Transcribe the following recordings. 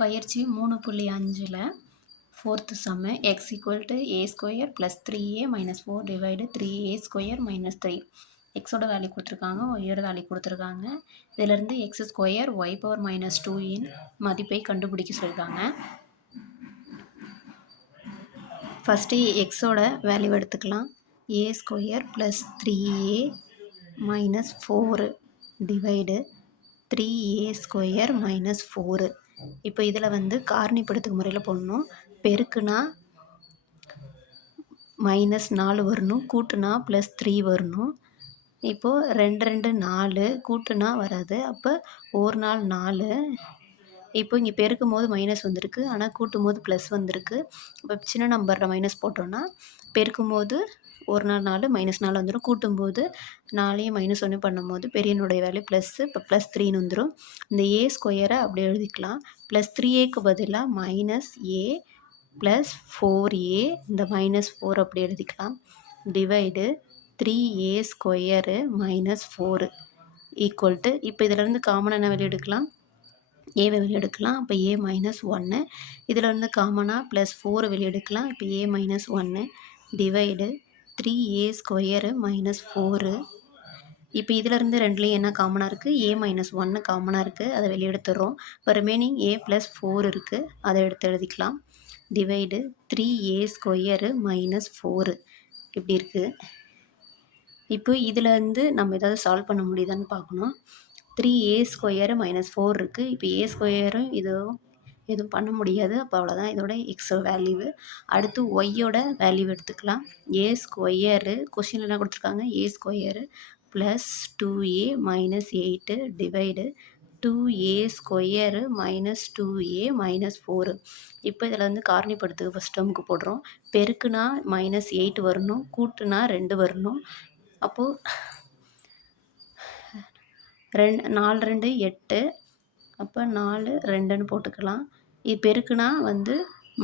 பயிற்சி 3.5ல் fourth sum x equal to a square plus 3a minus 4 divide 3a square minus 3. எக்ஸோட value கொடுத்துருக்காங்க, ஒய்யோட வேல்யூ கொடுத்துருக்காங்க. இதிலேருந்து x square y power minus 2 மதிப்பை கண்டுபிடிக்க சொல்லியிருக்காங்க. ஃபஸ்ட்டு எக்ஸோட வேல்யூ எடுத்துக்கலாம். A square plus 3a minus 4 divide 3a square minus 4. இப்போ இதில் வந்து காரணிப்படுத்தும் முறையில் போடணும். பெருக்குனா மைனஸ் 4 வரணும், கூட்டுனா ப்ளஸ் 3 வரணும். இப்போது 2 2 4 கூட்டுனா வராது, அப்போ ஒரு நாள் 4. இப்போ இங்கே பெருக்கும் போது மைனஸ் வந்திருக்கு, ஆனால் கூட்டும் போது ப்ளஸ் வந்திருக்கு. இப்போ சின்ன நம்பரில் மைனஸ் போட்டோன்னா பெருக்கும் போது ஒரு நாள் 4 மைனஸ் 4 வந்துடும். கூட்டும்போது 4ஐயும் மைனஸ் 1 பண்ணும்போது பெரியனுடைய வேல்யூ ப்ளஸ்ஸு, இப்போ ப்ளஸ் 3ன்னு வந்துடும். இந்த ஏ ஸ்கொயரை அப்படி எழுதிக்கலாம். ப்ளஸ் 3aக்கு பதிலாக மைனஸ் ஏ ப்ளஸ் 4a, இந்த மைனஸ் 4 அப்படி எழுதிக்கலாம். Divide 3a square minus 4 equal to, இப்போ இதிலேருந்து காமன் என்ன வெளியே எடுக்கலாம், ஏவை வெளியே எடுக்கலாம். அப்போ ஏ மைனஸ் 1. இதில் வந்து காமனாக ப்ளஸ் 4 வெளியே எடுக்கலாம். இப்போ a minus 1 divide 3a square minus 4. இப்போ இதிலேருந்து ரெண்டுலேயும் என்ன காமனாக இருக்குது, ஏ மைனஸ் 1 காமனாக இருக்குது, அதை வெளியே எடுத்துடுறோம். இப்போ ரிமைனிங் ஏ ப்ளஸ் 4 இருக்குது, அதை எடுத்து எழுதிக்கலாம். டிவைடு 3a ஸ்கொயரு மைனஸ் 4 இப்படி இருக்குது. இப்போ இதில் வந்து நம்ம ஏதாவது சால்வ் பண்ண முடியுதான்னு பார்க்கணும். 3a ஸ்கொயரு மைனஸ் 4 இருக்குது. இப்போ ஏ ஸ்கொயரும் எதுவும் பண்ண முடியாது, அப்போ அவ்வளோதான் இதோட எக்ஸோ வேல்யூவு. அடுத்து ஒய்யோட வேல்யூ எடுத்துக்கலாம். ஏ ஸ்கொயரு கொஷினில் என்ன கொடுத்துருக்காங்க, a square plus 2a minus 8 divide 2a square minus 2a minus 4. இப்போ இதில் வந்து காரணிப்படுத்து ஃபஸ்ட் டேர்முக்கு போடுறோம். பெருக்குனா மைனஸ் 8 வரணும், கூட்டுனா 2 வரணும். அப்போது 4 2 8, அப்போ 4 2ன்னு போட்டுக்கலாம். இது பெருக்குனா வந்து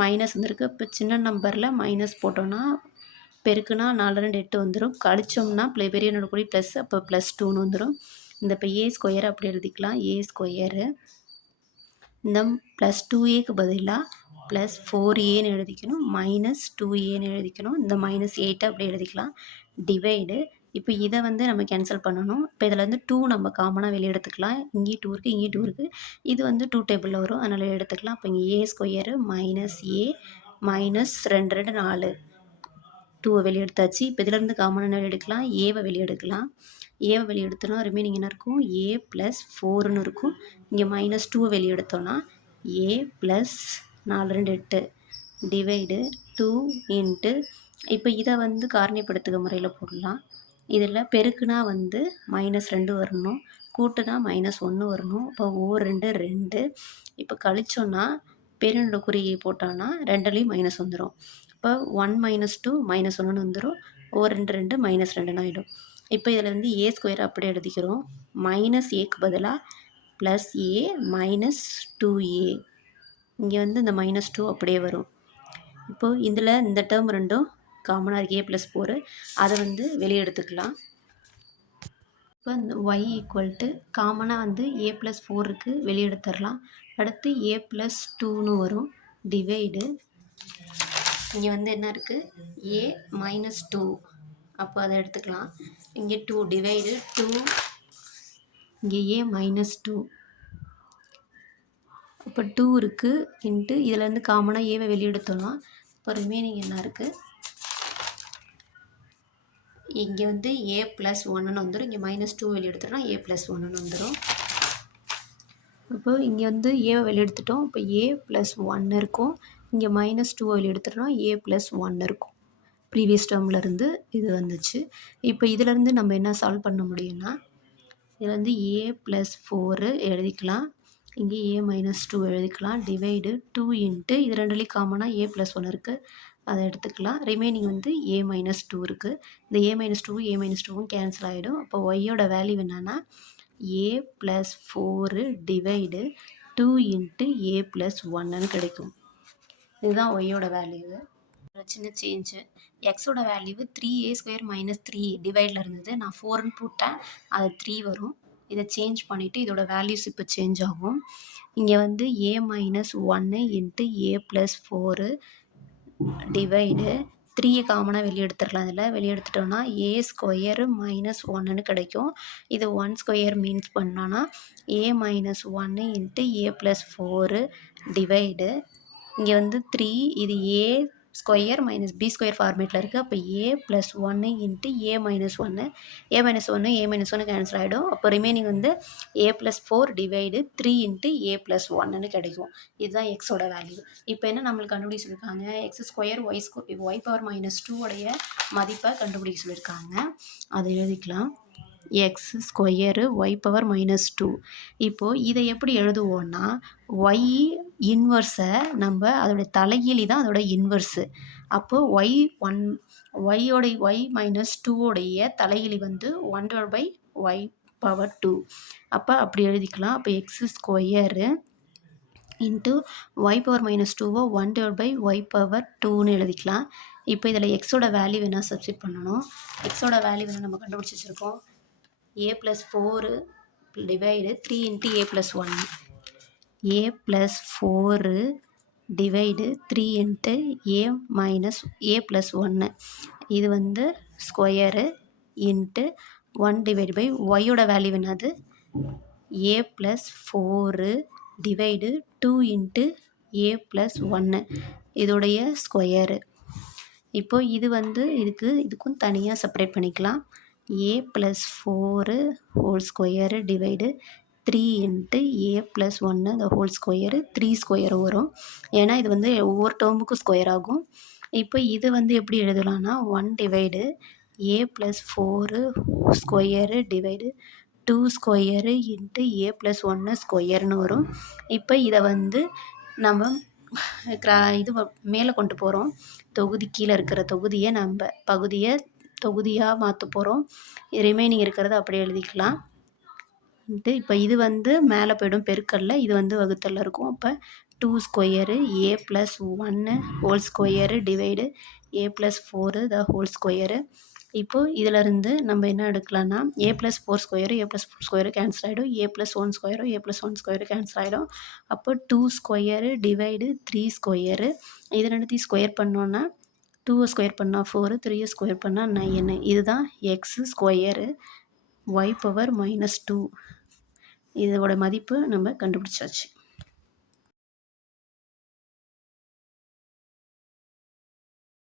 மைனஸ் வந்துருக்கு. இப்போ சின்ன நம்பரில் மைனஸ் போட்டோன்னா பெருக்குனா 4 2 8 வந்துடும். கழிச்சோம்னா பெரிய நோட கூடி ப்ளஸ், அப்போ ப்ளஸ் 2ன்னு வந்துடும். இந்த இப்போ ஏ ஸ்கொயர் அப்படி எழுதிக்கலாம். ஏ ஸ்கொயரு இந்த ப்ளஸ் 2aக்கு பதிலாக ப்ளஸ் 4aன்னு எழுதிக்கணும், மைனஸ் 2aன்னு எழுதிக்கணும். இந்த மைனஸ் 8 அப்படி எழுதிக்கலாம். டிவைடு, இப்போ இதை வந்து நம்ம கேன்சல் பண்ணணும். இப்போ இதில் வந்து 2 நம்ம காமனாக வெளியே எடுத்துக்கலாம். இங்கேயும் 2 இருக்குது, இங்கேயும் 2 இருக்குது. இது வந்து 2 டேபிளில் வரும், அதனால் எடுத்துக்கலாம். அப்போ இங்கே ஏ ஸ்கொயரு மைனஸ் ஏ மைனஸ் 2 2 4 2 வெளியே எடுத்தாச்சு. இப்போ இதிலேருந்து காமனாக என்ன எடுக்கலாம், ஏவை வெளியே எடுக்கலாம். ஏவை வெளியே எடுத்தோன்னா ரிமைனிங் என்ன இருக்கும், ஏ ப்ளஸ் 4ன்னு இருக்கும். இங்கே மைனஸ் 2 வெளியே எடுத்தோன்னா ஏ ப்ளஸ் 4 2 8 டிவைடு 2 இன்ட்டு, இப்போ இதை வந்து காரணிப்படுத்துக முறையில் போடலாம். இதில் பெருக்குனா வந்து மைனஸ் 2 வரணும், கூட்டுனா மைனஸ் 1 வரணும். இப்போ ஓ 2 2. இப்போ கழிச்சோன்னா பெருநோட குறியை போட்டோன்னா 2லேயும் மைனஸ் வந்துடும். இப்போ 1 மைனஸ் 2 மைனஸ் 1ன்னு வந்துடும். ஓ 2 2 மைனஸ் 2ன்னு ஆகிடும். இப்போ இதில் வந்து ஏ ஸ்கொயர் அப்படியே எழுதிக்கிறோம். மைனஸ் ஏக்கு பதிலாக ப்ளஸ் ஏ மைனஸ் 2a. இங்கே வந்து இந்த மைனஸ் 2 அப்படியே வரும். இப்போது இதில் இந்த டேர்ம் ரெண்டும் காமனாக இருக்குது, ஏ ப்ளஸ் 4, அதை வந்து வெளியே எடுத்துக்கலாம். இப்போ இந்த ஒய் ஈக்குவல் டு காமனாக வந்து ஏ ப்ளஸ் 4 இருக்குது, வெளியே எடுத்துடலாம். அடுத்து ஏ ப்ளஸ் 2ன்னு வரும். டிவைடு இங்கே வந்து என்ன இருக்குது, ஏ மைனஸ் 2, அப்போ அதை எடுத்துக்கலாம். இங்கே 2 டிவைடு 2, இங்கே ஏ மைனஸ் 2, இப்போ 2 இருக்குது இன்ட்டு இதிலேருந்து காமனாக ஏவை வெளியே எடுத்தோம்னா இப்போ ரிமைனிங் என்ன இருக்குது, இங்கே வந்து ஏ ப்ளஸ் 1ன்னு வந்துடும். இங்கே மைனஸ் 2 வெளியே எடுத்துட்டோம்னா ஏ ப்ளஸ் 1ன்னு வந்துடும். இப்போ இங்கே வந்து ஏவை வெளியே எடுத்துட்டோம். இப்போ ஏ ப்ளஸ் 1 இருக்கும். இங்கே மைனஸ் 2 வெளியே எடுத்துட்டோம்னா ஏ ப்ளஸ் 1 இருக்கும். ப்ரீவியஸ் டேர்ம்லேருந்து இது வந்துச்சு. இப்போ இதிலேருந்து நம்ம என்ன சால்வ் பண்ண முடியும்னா, இதில் வந்து ஏ ப்ளஸ் 4 எழுதிக்கலாம், இங்கே ஏ மைனஸ் 2 எழுதிக்கலாம். டிவைடு 2 இன்ட்டு இது ரெண்டுலேயும் காமனாக ஏ ப்ளஸ் 1 இருக்குது, அதை எடுத்துக்கலாம். ரிமைனிங் வந்து ஏ மைனஸ் 2 இருக்குது. இந்த ஏ மைனஸ் 2வும் கேன்சல் ஆகிடும். அப்போ ஒய்யோட வேல்யூ என்னென்னா ஏ ப்ளஸ் 4 டிவைடு 2 இன்ட்டு ஏ ப்ளஸ் 1ன்னு கிடைக்கும். இதுதான் ஒய்யோட வேல்யூவு. சின்ன சேஞ்சு, எக்ஸோட வேல்யூவு 3a ஸ்கொயர் மைனஸ் 3 டிவைடில் இருந்தது, நான் 4ன்னு போட்டேன், அது 3 வரும். இதை சேஞ்ச் பண்ணிவிட்டு இதோட வேல்யூஸ் இப்போ சேஞ்ச் ஆகும். இங்கே வந்து a மைனஸ் ஒன்று இன்ட்டு a ப்ளஸ் 4 டிவைடு 3 காமனாக வெளியே எடுத்துடலாம். இதில் வெளியே எடுத்துட்டோம்னா a ஸ்கொயரு மைனஸ் ஒன்றுன்னு கிடைக்கும். இது 1 ஸ்கொயர் மீன்ஸ் பண்ணோன்னா a மைனஸ் ஒன்று இன்ட்டு a ப்ளஸ் 4 டிவைடு இங்கே வந்து 3 இது a square minus B square ஃபார்மேட்டில் இருக்குது. அப்போ a ப்ளஸ் ஒன்று இன்ட்டு a மைனஸ் ஒன்று a மைனஸ் ஒன்று கேன்சல் ஆகிடும். அப்போ ரிமைனிங் வந்து a plus 4 divide 3 into a plus ஒன்றுன்னு கிடைக்கும். இதுதான் எக்ஸோட வேல்யூ. இப்போ என்ன நம்மளுக்கு கண்டுபிடிக்க சொல்லியிருக்காங்க, x square y power minus 2 உடைய மதிப்பை கண்டுபிடிக்க சொல்லியிருக்காங்க. அதை எழுதிக்கலாம். X square y power minus 2. இப்போது இதை எப்படி எழுதுவோன்னா, ஒய் இன்வர்ஸை நம்ம அதோடைய தலைகீழி தான் அதோட இன்வர்ஸு. அப்போது ஒய் மைனஸ் 2 தலைகீழி வந்து 1/y பவர் 2. அப்போ அப்படி எழுதிக்கலாம். அப்போ x square into y power minus 2 1/y power 2ன்னு எழுதிக்கலாம். இப்போ இதில் எக்ஸோட வேல்யூ என்ன சப்ஸ்டிட் பண்ணணும். எக்ஸோட வேல்யூ வந்து நம்ம கண்டுபிடிச்சி வச்சுருக்கோம். a plus 4 divide 3 into a plus 1 a plus 4 divide 3 into a minus a plus 1 இது வந்து ஸ்கொயரு இன்ட்டு 1 டிவைடு பை ஒய்யோட வேல்யூ என்னது a plus 4 divide 2 into a plus 1 இதோடைய ஸ்கொயரு. இப்போ இது வந்து இதுக்கும் தனியாக செப்பரேட் பண்ணிக்கலாம். a plus 4 whole square divide 3 into a plus 1 இந்த ஹோல் ஸ்கொயரு 3 ஸ்கொயர் வரும். ஏன்னா இது வந்து ஒவ்வொரு டேர்முக்கும் ஸ்கொயர் ஆகும். இப்போ இது வந்து எப்படி எழுதலாம்னா 1 divide a plus 4 square divide 2 square into a plus 1 ஸ்கொயர்னு வரும். இப்போ இதை வந்து நம்ம இது மேலே கொண்டு போகிறோம். தொகுதி கீழே இருக்கிற தொகுதியை நம்ம தொகுதியாக மாற்ற போகிறோம். ரிமைனிங் இருக்கிறத அப்படியே எழுதிக்கலாம். இப்போ இது வந்து மேலே போய்டும் பெருக்கல்ல, இது வந்து வகுத்தலில் இருக்கும். அப்போ 2 square a plus 1 whole square divide a plus 4 the whole square. இப்போது இதிலருந்து நம்ம என்ன எடுக்கலாம்னா a ப்ளஸ் 4 ஸ்கொயரு கேன்சல் ஆகிடும். a ப்ளஸ் 1 ஸ்கொயரு கேன்சல் ஆகிடும். அப்போ 2 ஸ்கொயரு டிவைடு 3 ஸ்கொயரு. இது ரெண்டுத்தையும் ஸ்கொயர் பண்ணோன்னா 2 ஸ்கொயர் பண்ணால் 4, 3 ஸ்கொயர் பண்ணால் 9. இதுதான் x square y power minus 2 இதோட மதிப்பு நம்ம கண்டுபிடிச்சாச்சு.